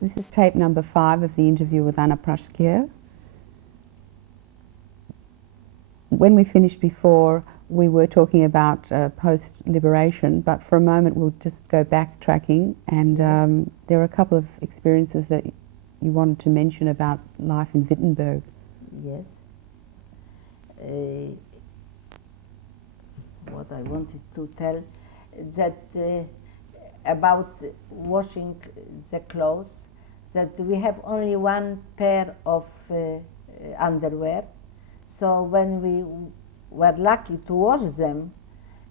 This is tape number 5 of the interview with Anna Prashkir. When we finished before, we were talking about post-liberation, but for a moment we'll just go backtracking, and Yes. there are a couple of experiences that you wanted to mention about life in Wittenberg. Yes. What I wanted to tell, that about washing the clothes, that we have only one pair of underwear. So when we were lucky to wash them,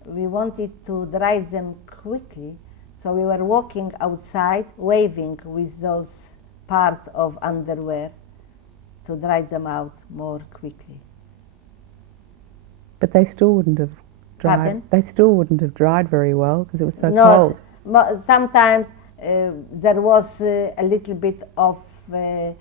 we wanted to dry them quickly. So we were walking outside, waving with those part of underwear to dry them out more quickly. But they still wouldn't have dried. Pardon? They still wouldn't have dried very well because it was so Not, cold. Sometimes there was a little bit of, there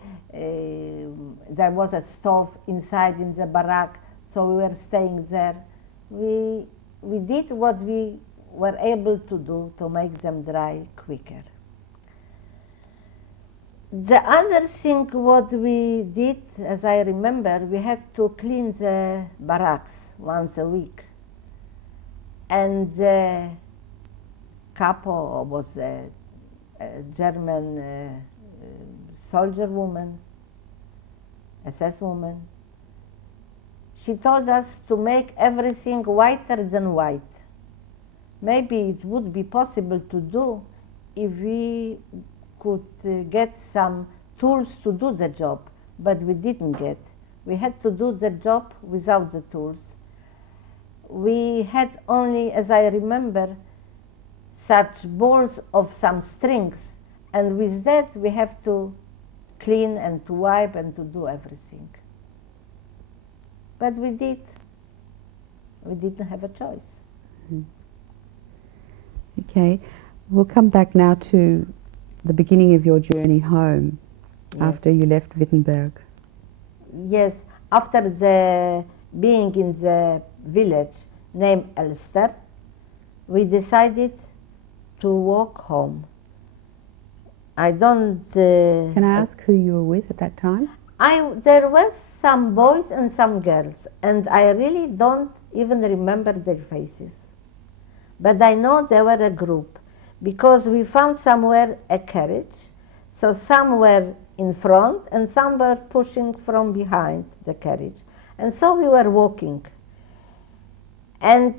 was a stove inside in the barrack, so we were staying there. We did what we were able to do to make them dry quicker. The other thing what we did, as I remember, we had to clean the barracks once a week. And the capo was a German soldier woman, SS woman. She told us to make everything whiter than white. Maybe it would be possible to do if we could get some tools to do the job, but we didn't get. We had to do the job without the tools. We had only, as I remember, such balls of some strings, and with that we have to clean and to wipe and to do everything. But we did. We didn't have a choice. Okay, we'll come back now to the beginning of your journey home. Yes. After you left Wittenberg. Yes, after the being in the village named Elster, we decided to walk home. I don't... Can I ask who you were with at that time? There was some boys and some girls, and I really don't even remember their faces. But I know they were a group, because we found somewhere a carriage, so some were in front and some were pushing from behind the carriage. And so we were walking. And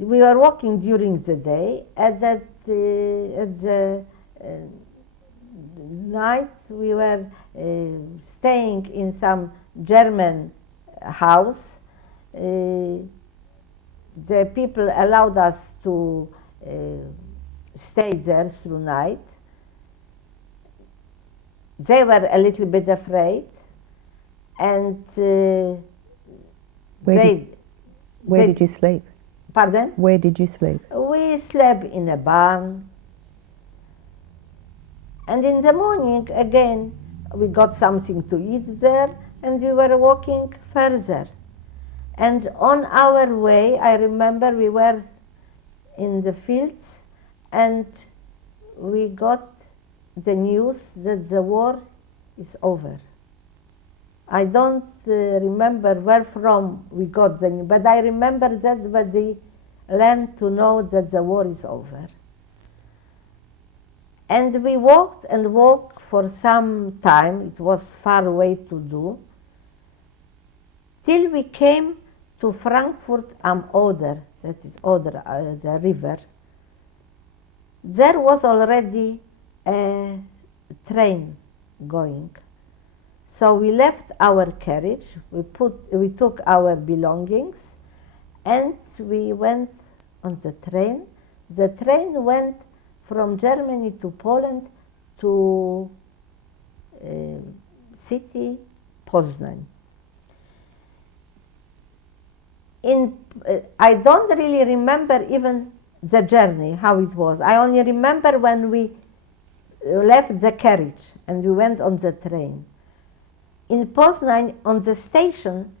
we were walking during the day. At the night we were staying in some German house. The people allowed us to stay there through night. They were a little bit afraid, and Where did you sleep? Pardon? Where did you sleep? We slept in a barn, and in the morning again we got something to eat there, and we were walking further. And on our way, I remember we were in the fields, and we got the news that the war is over. I don't remember where from we got the news, but I remember that by the land to know that the war is over. And we walked and walked for some time. It was far away to do, till we came to Frankfurt am Oder, that is Oder, the river. There was already a train going. So we left our carriage, we took our belongings, and we went on the train. The train went from Germany to Poland to city Poznań. I don't really remember even the journey, how it was. I only remember when we left the carriage and we went on the train. In Poznań, on the station,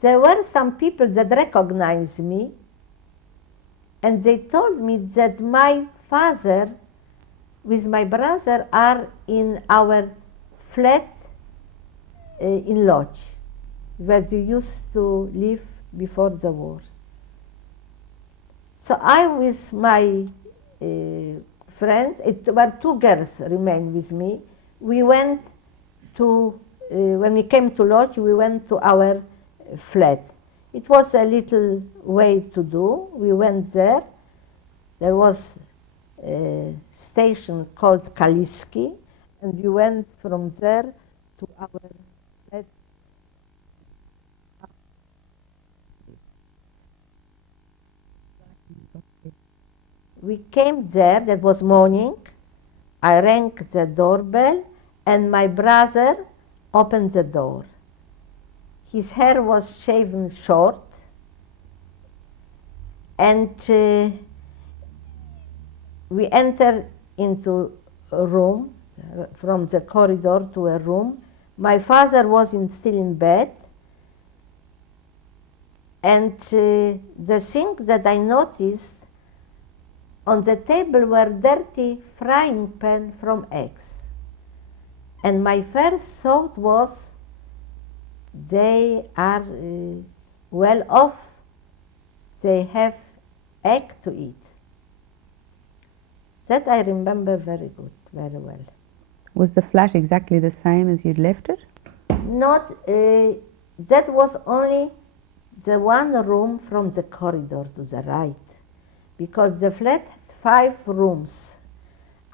there were some people that recognized me, and they told me that my father with my brother are in our flat in Lodz, where we used to live before the war. So I with my friends, it were 2 girls remained with me. We went to, when we came to Lodz, we went to our flat. It was a little way to do. We went there. There was a station called Kaliski, and we went from there to our flat. We came there, that was morning. I rang the doorbell, and my brother opened the door. His hair was shaven short, and we entered into a room, from the corridor to a room. My father was still in bed, and the thing that I noticed, on the table were dirty frying pan from eggs. And my first thought was, they are well off, they have egg to eat. That I remember very good, very well. Was the flat exactly the same as you'd left it? Not, that was only the one room from the corridor to the right, because the flat had 5 rooms.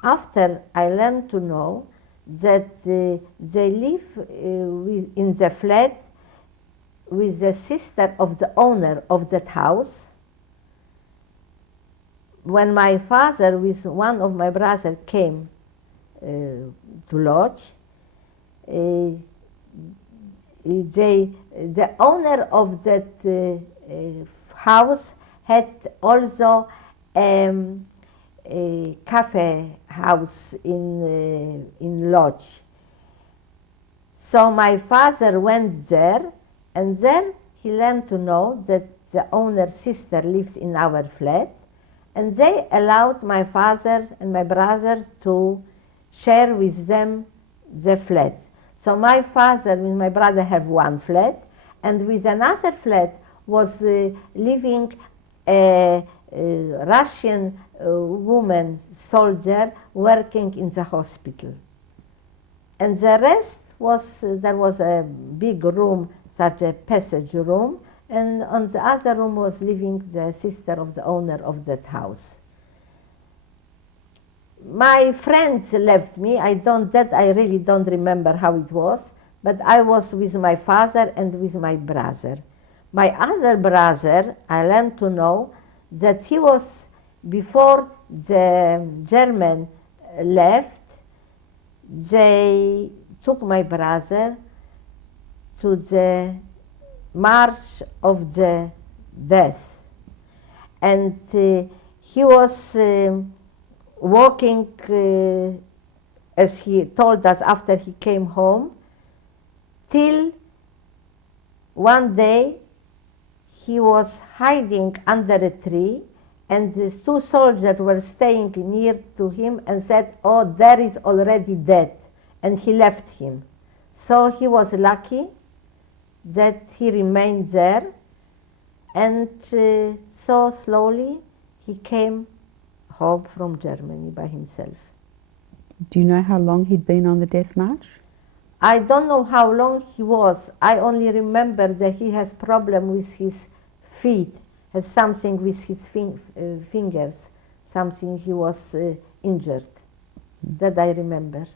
After I learned to know that they live in the flat with the sister of the owner of that house. When my father with one of my brothers came to Lodz, the owner of that house had also a cafe house in Lodz. So my father went there, and there he learned to know that the owner's sister lives in our flat, and they allowed my father and my brother to share with them the flat. So my father and my brother have one flat, and with another flat was living a Russian woman soldier working in the hospital. And the rest was, there was a big room, such a passage room, and on the other room was living the sister of the owner of that house. My friends left me. I really don't remember how it was, but I was with my father and with my brother. My other brother, I learned to know that he was, before the German left, they took my brother to the March of the Death. And he was walking, as he told us after he came home, till one day he was hiding under a tree, and these 2 soldiers were staying near to him and said, "Oh, there is already dead," and he left him. So he was lucky that he remained there, and so slowly he came home from Germany by himself. Do you know how long he'd been on the death march? I don't know how long he was. I only remember that he has problem with his feet, has something with his fingers, something he was injured. That I remember.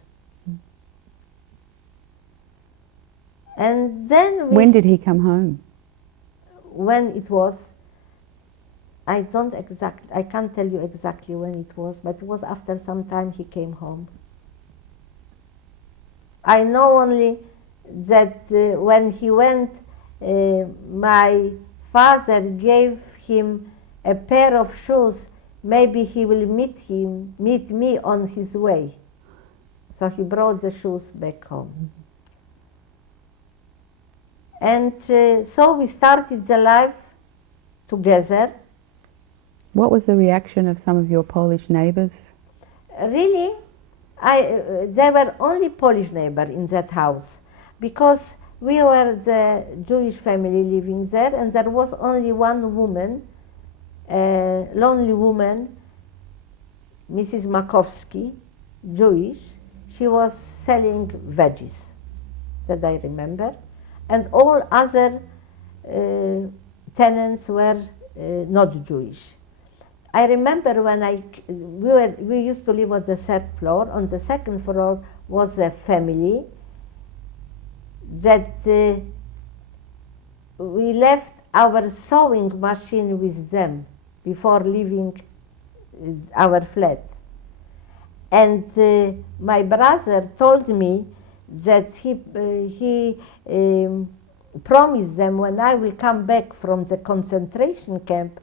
And then when did he come home? When it was, I can't tell you exactly when it was, but it was after some time he came home. I know only that when he went, my father gave him a pair of shoes. Maybe he will meet me on his way. So he brought the shoes back home. And so we started the life together. What was the reaction of some of your Polish neighbours? Really, there were only Polish neighbors in that house, because we were the Jewish family living there, and there was only one woman, a lonely woman, Mrs. Makowski, Jewish. She was selling veggies, that I remember, and all other tenants were not Jewish. I remember when we used to live on the third floor. On the second floor was a family that we left our sewing machine with them before leaving our flat. And my brother told me that he promised them, when I will come back from the concentration camp,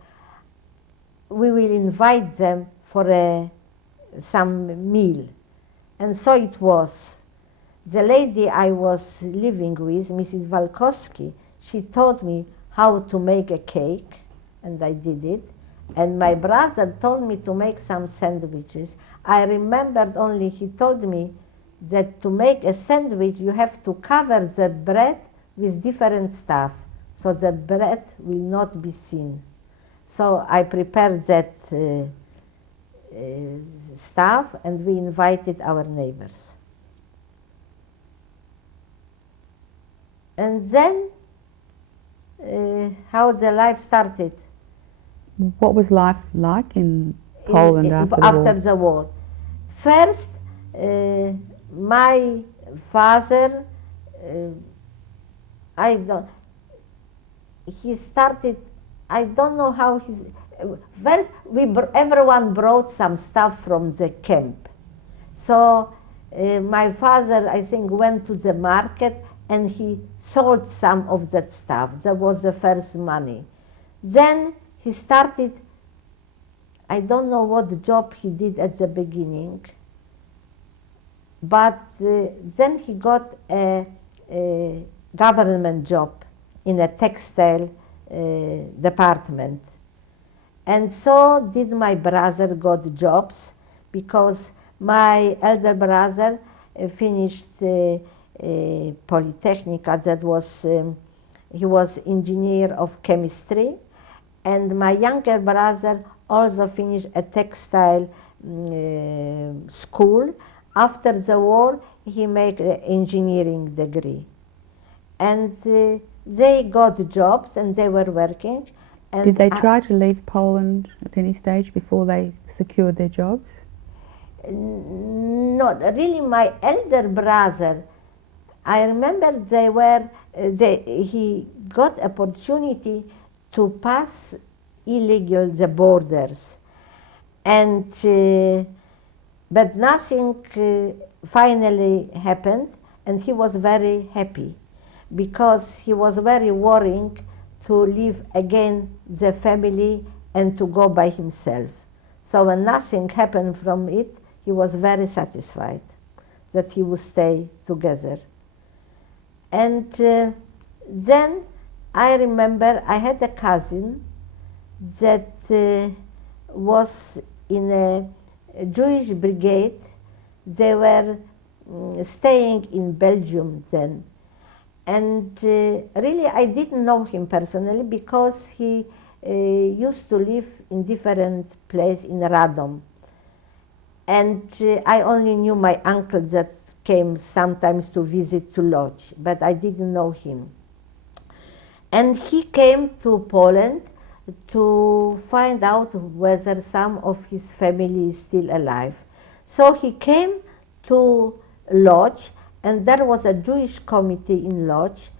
we will invite them for some meal. And so it was. The lady I was living with, Mrs. Walkowski, she taught me how to make a cake, and I did it. And my brother told me to make some sandwiches. I remembered only he told me that to make a sandwich you have to cover the bread with different stuff, so the bread will not be seen. So I prepared that stuff, and we invited our neighbors. And then how the life started. What was life like in Poland after the war? First, my father, he started, I don't know how he's, first everyone brought some stuff from the camp. So my father, I think, went to the market and he sold some of that stuff. That was the first money. Then he started, I don't know what job he did at the beginning, but then he got a government job in a textile department. And so did my brother got jobs, because my elder brother finished Polytechnica, that was, he was engineer of chemistry, and my younger brother also finished a textile school. After the war, he made an engineering degree. And they got jobs and they were working. And did they try to leave Poland at any stage before they secured their jobs? Not really. My elder brother, I remember he got opportunity to pass illegal the borders, and but nothing finally happened, and he was very happy, because he was very worrying to leave again the family and to go by himself. So when nothing happened from it, he was very satisfied that he would stay together. And then I remember I had a cousin that was in a Jewish brigade. They were staying in Belgium then. And really I didn't know him personally, because he used to live in different place in Radom. And I only knew my uncle that came sometimes to visit to lodge, but I didn't know him. And he came to Poland to find out whether some of his family is still alive. So he came to lodge, and there was a Jewish committee in lodge,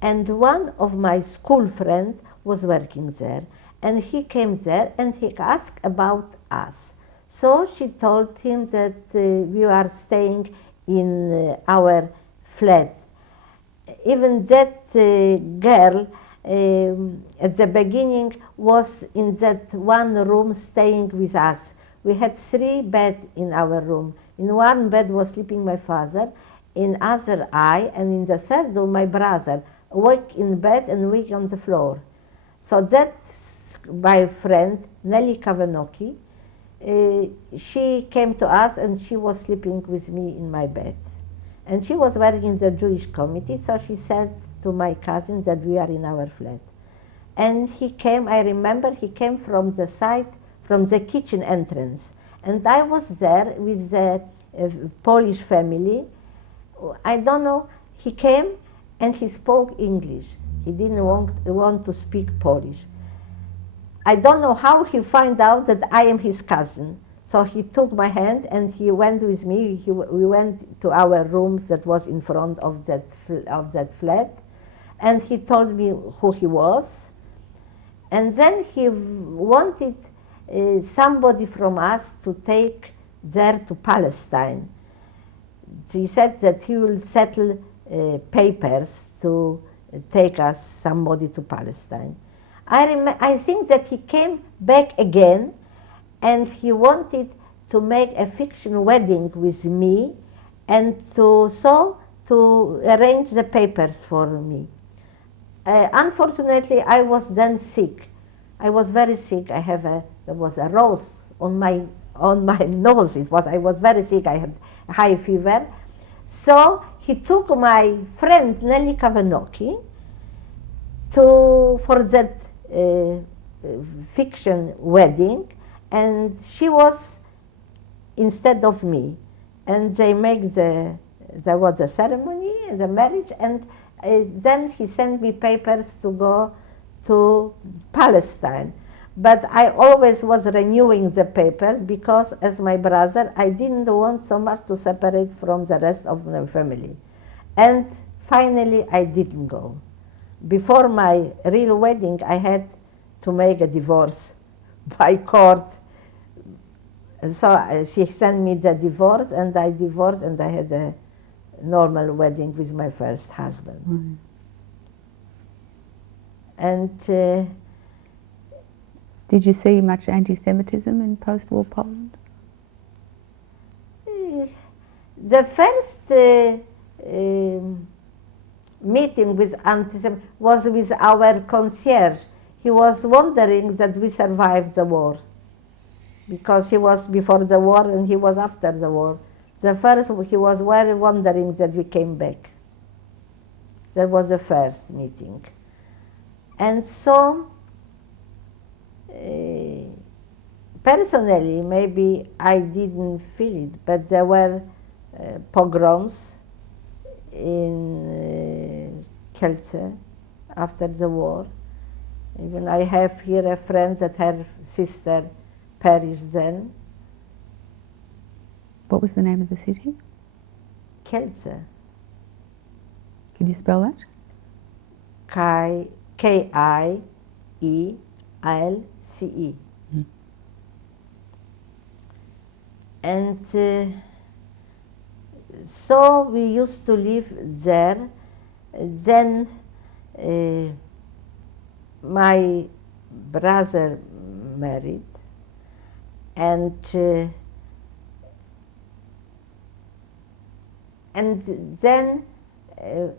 and one of my school friends was working there. And he came there and he asked about us. So she told him that we are staying in our flat. Even that girl at the beginning was in that one room staying with us. We had 3 beds in our room. In one bed was sleeping my father, in other I, and in the third room my brother, awake in bed and weak on the floor. So that's my friend Nelly Kawanoki. she came to us and she was sleeping with me in my bed. And she was working in the Jewish committee, so she said to my cousin that we are in our flat. And he came, I remember he came from the side, from the kitchen entrance. And I was there with the Polish family. I don't know, he came and he spoke English. He didn't want to speak Polish. I don't know how he found out that I am his cousin. So he took my hand and he went with me. We went to our room that was in front of that flat. And he told me who he was. And then he wanted somebody from us to take there to Palestine. He said that he will settle papers to take us, somebody, to Palestine. I think that he came back again and he wanted to make a fiction wedding with me and to arrange the papers for me. Unfortunately, I was then sick. I was very sick. There was a rose on my nose. I was very sick. I had high fever. So he took my friend Nelly Kavanocki for that fiction wedding, and she was instead of me. And they there was a ceremony, the marriage, and then he sent me papers to go to Palestine. But I always was renewing the papers because, as my brother, I didn't want so much to separate from the rest of my family. And finally, I didn't go. Before my real wedding, I had to make a divorce by court. And so she sent me the divorce, and I divorced, and I had a normal wedding with my first husband. Mm-hmm. And did you see much anti-Semitism in post-war Poland? The first meeting with anti-Semitism was with our concierge. He was wondering that we survived the war, because he was before the war and he was after the war. The first, he was very wondering that we came back. That was the first meeting. And so, personally, maybe I didn't feel it, but there were pogroms in Kielce after the war. Even I have here a friend that her sister perished then. What was the name of the city? Kielce. Can you spell that? Kielce. Mm. And so we used to live there. Then my brother married, and then in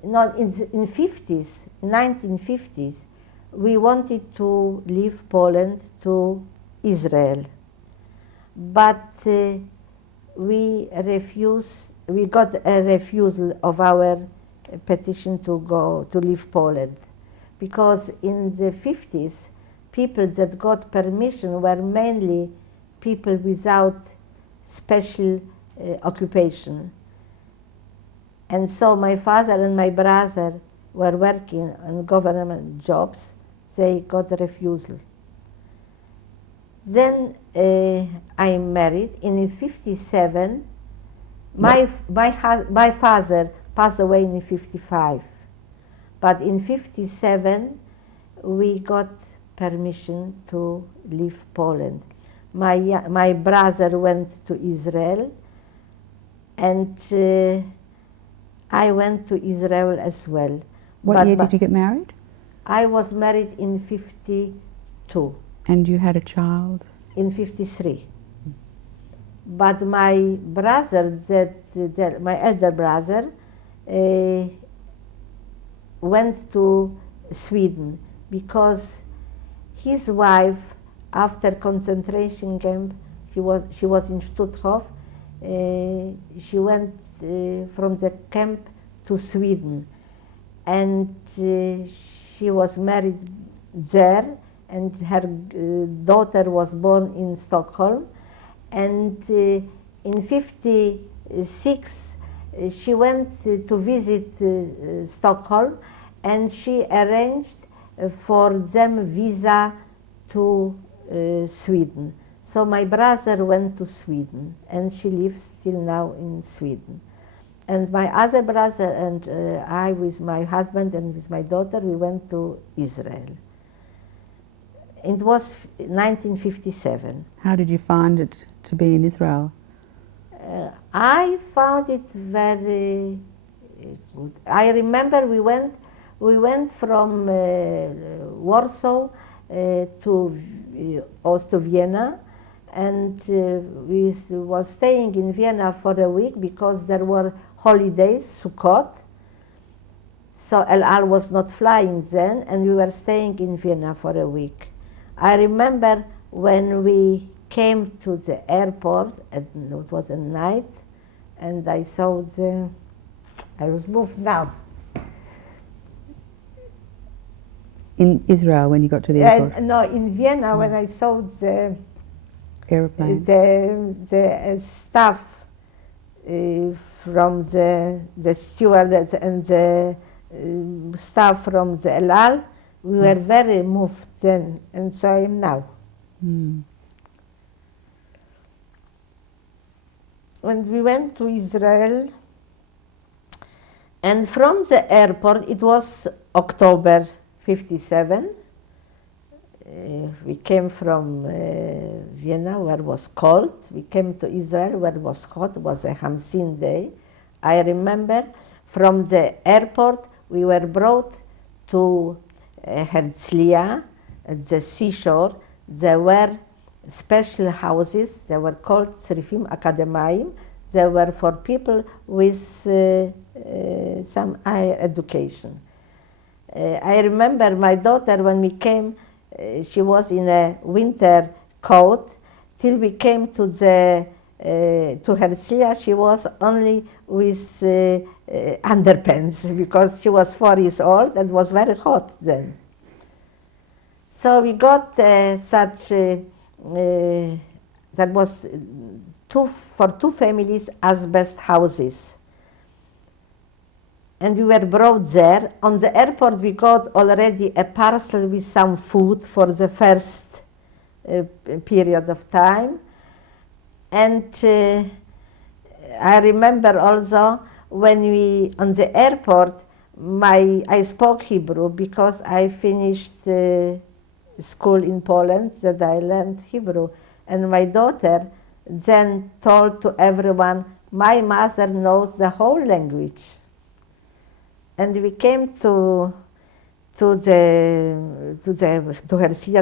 1950s, we wanted to leave Poland to Israel, but we refused. We got a refusal of our petition to leave Poland, because in the 50s, people that got permission were mainly people without special occupation. And so my father and my brother were working on government jobs. They got a refusal. Then I married. In 1957, my father passed away in 1955. But in 1957, we got permission to leave Poland. My brother went to Israel, and I went to Israel as well. What year did you get married? I was married in 1952. And you had a child? In 1953. But my brother, my elder brother, went to Sweden because his wife, after concentration camp, she was in Stutthof. She went from the camp to Sweden, and she was married there, and her daughter was born in Stockholm. And in 56, she went to visit Stockholm, and she arranged for them visa to Sweden. So my brother went to Sweden, and she lives till now in Sweden. And my other brother and I, with my husband and with my daughter, we went to Israel. It was 1957. How did you find it to be in Israel? I found it very good. I remember we went from Warsaw to Vienna, and we was staying in Vienna for a week because there were holidays, Sukkot. So El Al was not flying then, and we were staying in Vienna for a week. I remember when we came to the airport, and it was a night, and I saw I was moved now. In Israel, when you got to the airport? No, in Vienna, when I saw the airplane. The staff from the stewardess and the staff from the El Al, we were very moved then, and so I am now. Mm. When we went to Israel, and from the airport, it was October 57. We came from Vienna, where it was cold. We came to Israel, where it was hot. It was a Hamsin day. I remember from the airport, we were brought to Herzliya, at the seashore. There were special houses. They were called Tzrifim Akademaim. They were for people with some higher education. I remember my daughter, when we came, she was in a winter coat. Till we came to Herzliya, she was only with underpants, because she was 4 years old and was very hot then. So we got that was for two families, asbest houses. And we were brought there. On the airport, we got already a parcel with some food for the first period of time. And I remember also when we, on the airport, I spoke Hebrew because I finished school in Poland, that I learned Hebrew. And my daughter then told to everyone, my mother knows the whole language. And we came to Herzliya,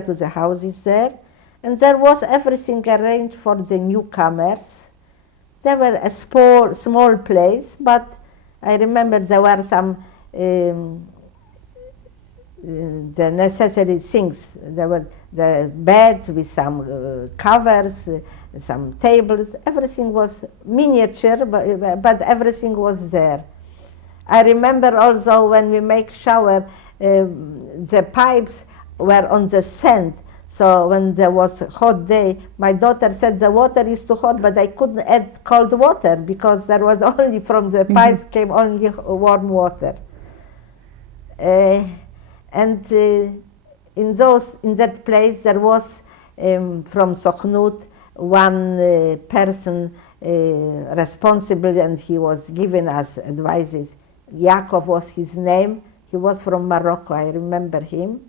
to the houses there, and there was everything arranged for the newcomers. They were a small place, but I remember there were some the necessary things. There were the beds with some covers, some tables. Everything was miniature, but everything was there. I remember also when we make shower, the pipes were on the sand. So when there was a hot day, my daughter said the water is too hot, but I couldn't add cold water because there was only from the pipes came only warm water. And in that place there was from Sochnut one person responsible, and he was giving us advices. Yaakov was his name. He was from Morocco, I remember him.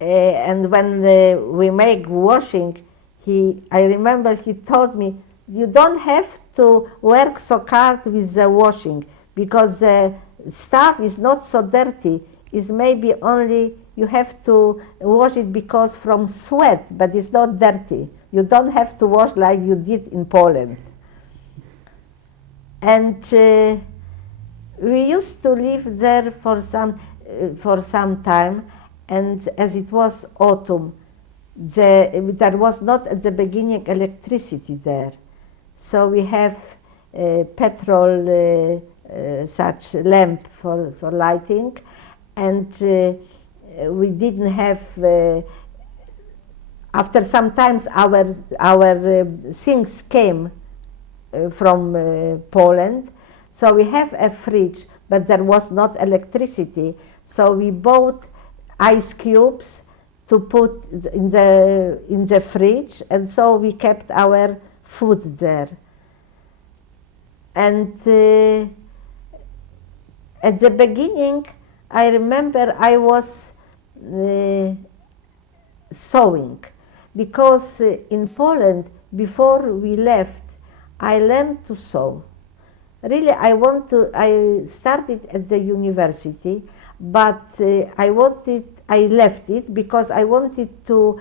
And when we make washing, I remember he told me, you don't have to work so hard with the washing, because the stuff is not so dirty. It's maybe only you have to wash it because from sweat, but it's not dirty. You don't have to wash like you did in Poland. And we used to live there for some time, and as it was autumn, there was not at the beginning electricity there. So we have petrol such lamp for lighting, and we didn't have, after some times our things came from Poland, so we have a fridge, but there was not electricity, so we bought ice cubes to put in the fridge, and so we kept our food there. And at the beginning, I remember I was sewing, because in Poland, before we left, I learned to sew. Really, I started at the university, but I left it because I wanted to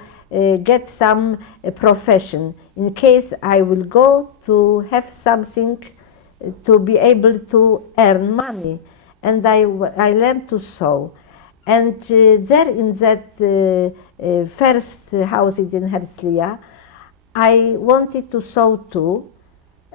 get some profession in case I will go to have something to be able to earn money. And I learned to sew. And there in that first house in Herzliya, I wanted to sew too.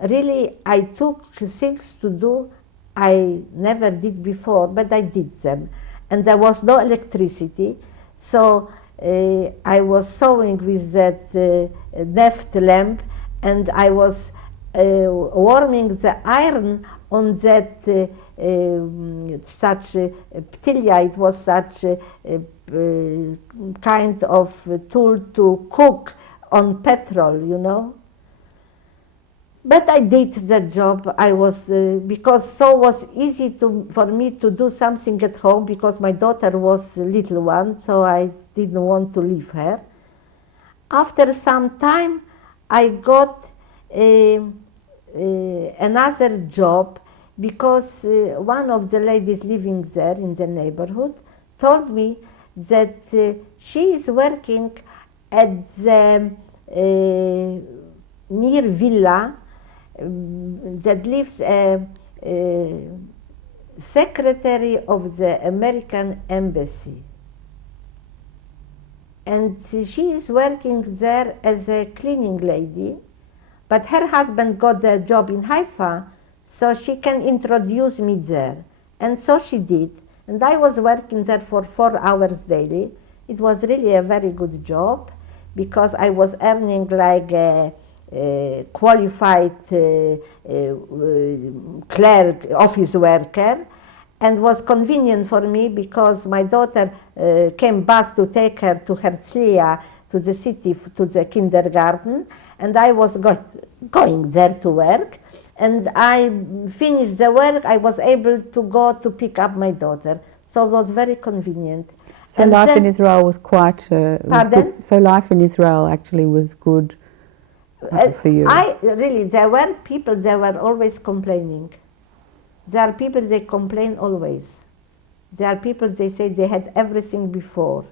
Really, I took things to do I never did before, but I did them. And there was no electricity, so I was sewing with that Neft lamp, and I was warming the iron on that such ptilia. It was such kind of tool to cook on petrol, you know. But I did that job. I was because so was easy for me to do something at home, because my daughter was a little one, so I didn't want to leave her. After some time, I got another job, because one of the ladies living there in the neighborhood told me that she is working at the near villa that lives a secretary of the American embassy. And she is working there as a cleaning lady, but her husband got a job in Haifa, so she can introduce me there. And so she did. And I was working there for 4 hours daily. It was really a very good job, because I was earning like a qualified clerk, office worker, and was convenient for me, because my daughter came bus to take her to Herzliya, to the city, to the kindergarten, and I was going there to work. And I finished the work, I was able to go to pick up my daughter. So it was very convenient. So and life in Israel was quite... pardon? So life in Israel actually was good for you? There were people, they were always complaining. There are people, they complain always. There are people, they say they had everything before.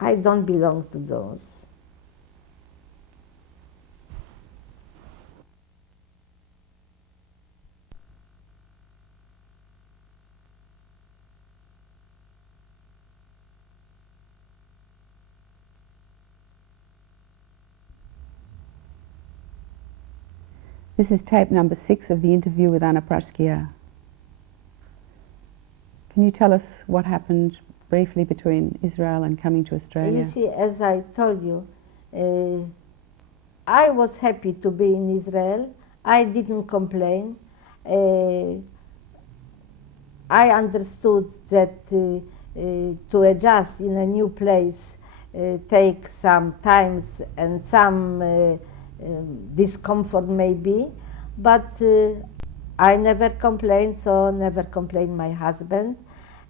I don't belong to those. This is tape number 6 of the interview with Anna Prashkia. Can you tell us what happened briefly between Israel and coming to Australia? You see, as I told you, I was happy to be in Israel. I didn't complain. I understood that to adjust in a new place takes some time and some discomfort maybe, but I never complained, so never complained my husband,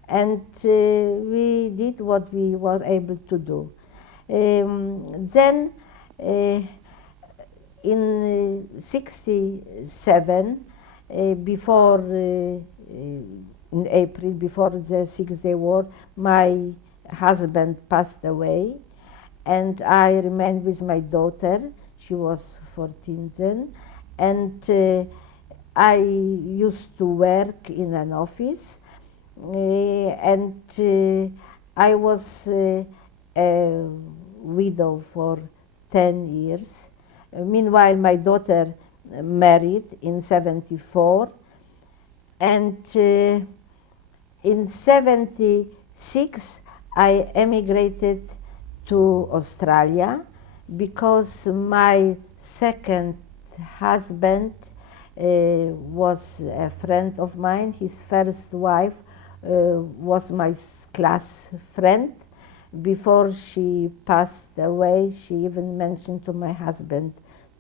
and we did what we were able to do. Then in 67, before in April, before the 6-day war, my husband passed away, and I remained with my daughter. She was 14 then, and I used to work in an office, and I was widow for 10 years. Meanwhile, my daughter married in 74, and in 76 I emigrated to Australia because my second husband was a friend of mine. His first wife was my class friend. Before she passed away, she even mentioned to my husband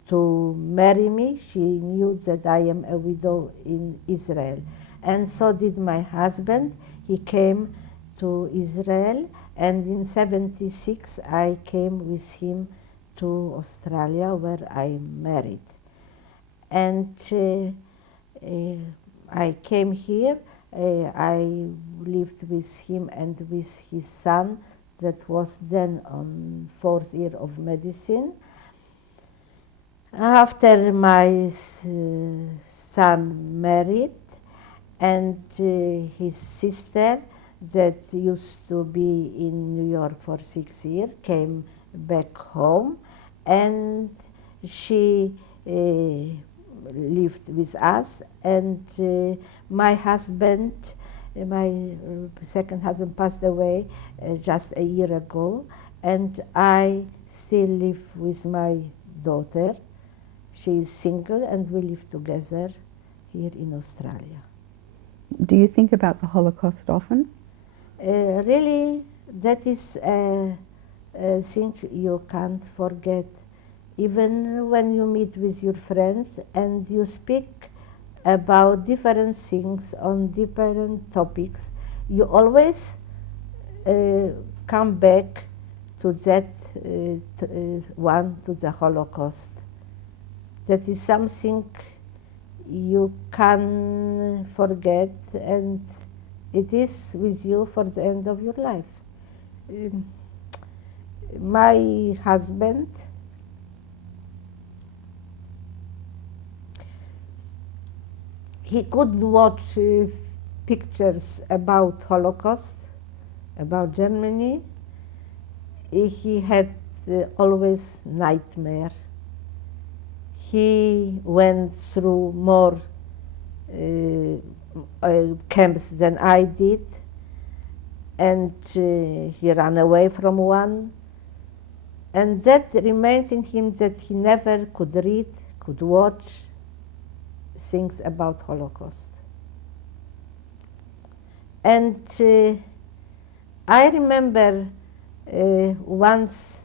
to marry me. She knew that I am a widow in Israel. And so did my husband. He came to Israel, and in 76 I came with him to Australia, where I married. And I came here. I lived with him and with his son that was then on 4th year of medicine. After my son married, and his sister that used to be in New York for 6 years came back home, and she lived with us, and my husband, my second husband, passed away just a year ago, and I still live with my daughter. She is single, and we live together here in Australia. Do you think about the Holocaust often? Really, that is a thing you can't forget. Even when you meet with your friends and you speak about different things on different topics, you always come back to that one, to the Holocaust. That is something you can forget, and it is with you for the end of your life. My husband, he could watch pictures about Holocaust, about Germany. He had always nightmare. He went through more camps than I did, and he ran away from one. And that remains in him, that he never could read, could watch things about Holocaust. And I remember once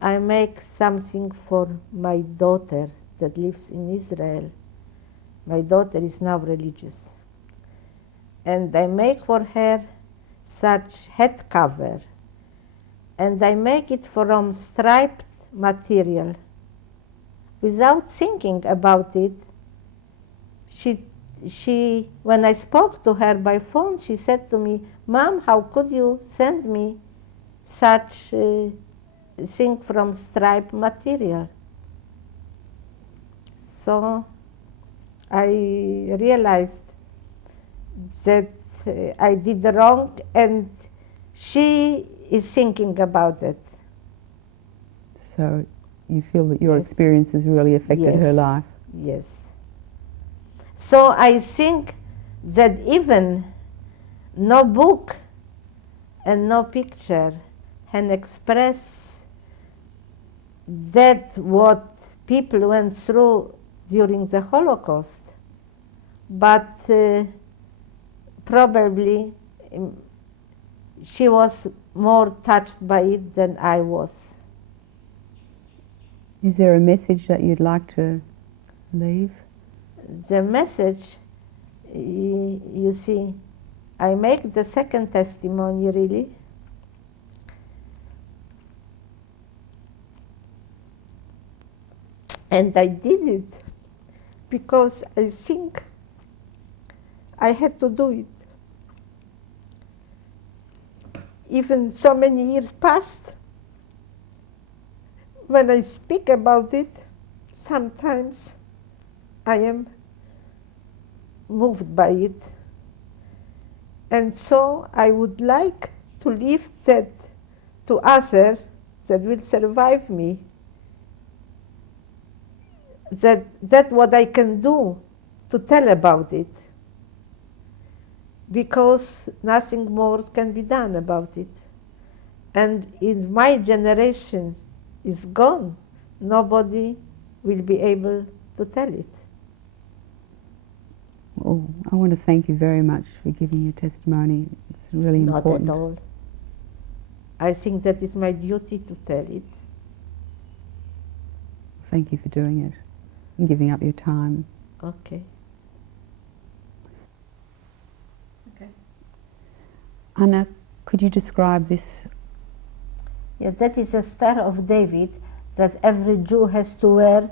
I make something for my daughter that lives in Israel. My daughter is now religious. And I make for her such head cover, and I make it from striped material. Without thinking about it, she, when I spoke to her by phone, she said to me, "Mom, how could you send me such thing from striped material?" So I realized that I did wrong, and she is thinking about it. So you feel that your Yes. experience has really affected her Yes. life? Yes. So I think that even no book and no picture can express that what people went through during the Holocaust, but probably she was more touched by it than I was. Is there a message that you'd like to leave? The message, you see, I make the second testimony really. And I did it because I think I had to do it. Even so many years passed, when I speak about it, sometimes I am moved by it. And so I would like to leave that to others, that will survive me. That's what I can do to tell about it, because nothing more can be done about it. And if my generation is gone, nobody will be able to tell it. Well, I want to thank you very much for giving your testimony. It's really important. Not at all. I think that is my duty to tell it. Thank you for doing it and giving up your time. Okay. Anna, could you describe this? Yes, that is a Star of David that every Jew has to wear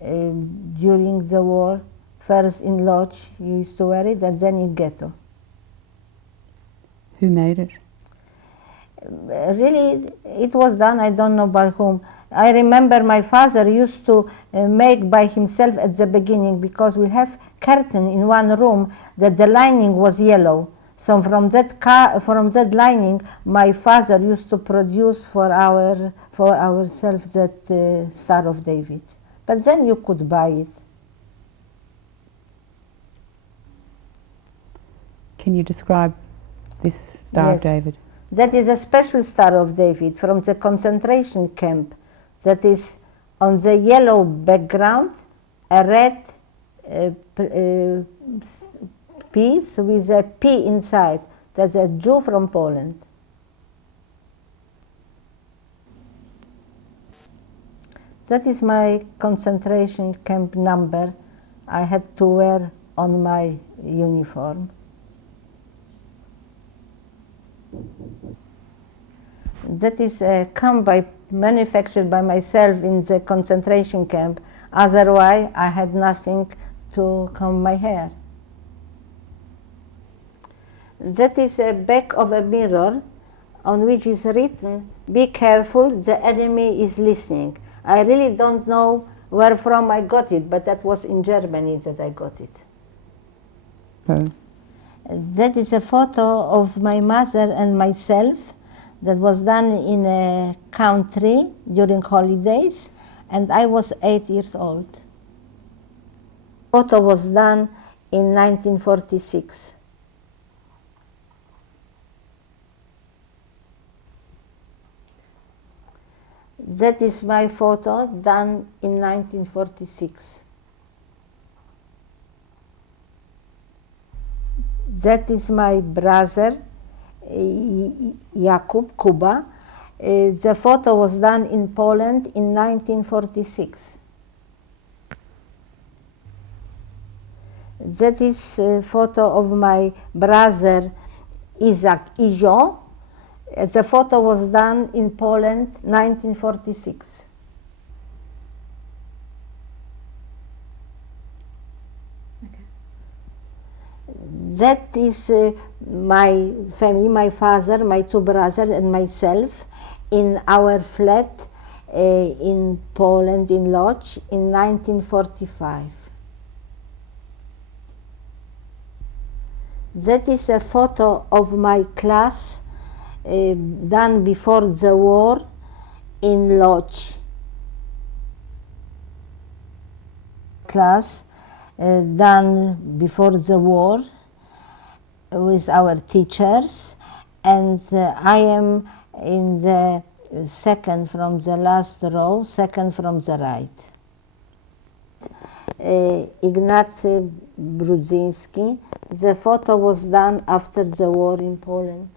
during the war. First in lodge, he used to wear it, and then in ghetto. Who made it? Really, it was done, I don't know by whom. I remember my father used to make by himself at the beginning, because we have curtain in one room that the lining was yellow. So from that lining, my father used to produce for ourselves that Star of David. But then you could buy it. Can you describe this Star of David? That is a special Star of David from the concentration camp. That is on the yellow background, a red piece with a P inside. That's a Jew from Poland. That is my concentration camp number I had to wear on my uniform. That is a comb manufactured by myself in the concentration camp. Otherwise, I had nothing to comb my hair. That is a back of a mirror on which is written, "Be careful, the enemy is listening." I really don't know where from I got it, but that was in Germany that I got it. That is a photo of my mother and myself that was done in a country during holidays, and I was 8 years old. Photo was done in 1946. That is my photo done in 1946. That is my brother, Jakub Kuba. The photo was done in Poland in 1946. That is a photo of my brother, Izio. The photo was done in Poland, 1946. Okay. That is my family, my father, my two brothers, and myself in our flat in Poland, in Lodz, in 1945. That is a photo of my class done before the war in Lodz. Class done before the war with our teachers, and I am in the second from the last row, second from the right. Ignacy Brudzinski. The photo was done after the war in Poland.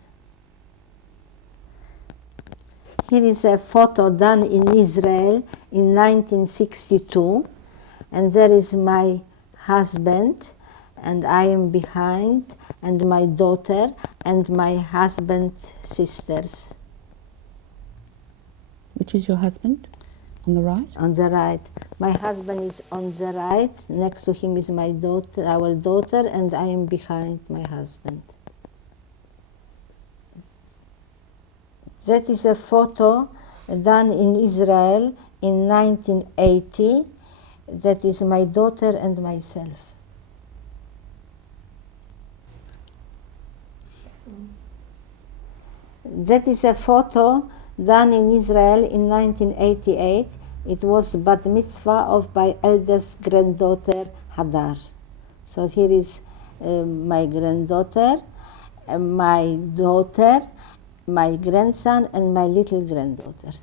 Here is a photo done in Israel in 1962, and there is my husband, and I am behind, and my daughter, and my husband's sisters. Which is your husband? On the right? On the right. My husband is on the right, next to him is my daughter, our daughter, and I am behind my husband. That is a photo done in Israel in 1980. That is my daughter and myself. That is a photo done in Israel in 1988. It was bat mitzvah of my eldest granddaughter, Hadar. So here is my granddaughter, my daughter, my grandson, and my little granddaughter.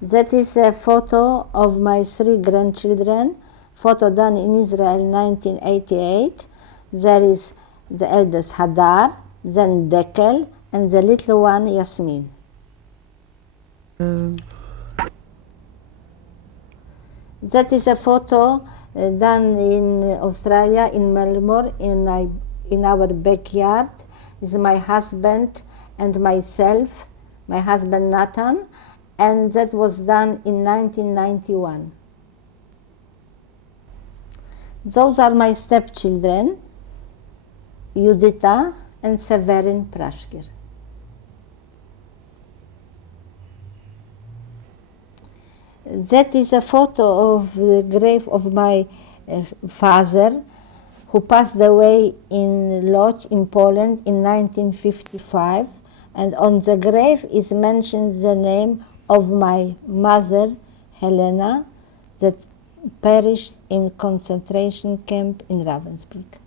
That is a photo of my 3 grandchildren, photo done in Israel 1988. There is the eldest Hadar, then Dekel, and the little one Yasmin. That is a photo done in Australia, in Melbourne, in our backyard. Is my husband and myself, my husband Nathan, and that was done in 1991. Those are my stepchildren, Judita and Severin Prashkir. That is a photo of the grave of my father, who passed away in Lodz in Poland in 1955, and on the grave is mentioned the name of my mother, Helena, that perished in concentration camp in Ravensbrück.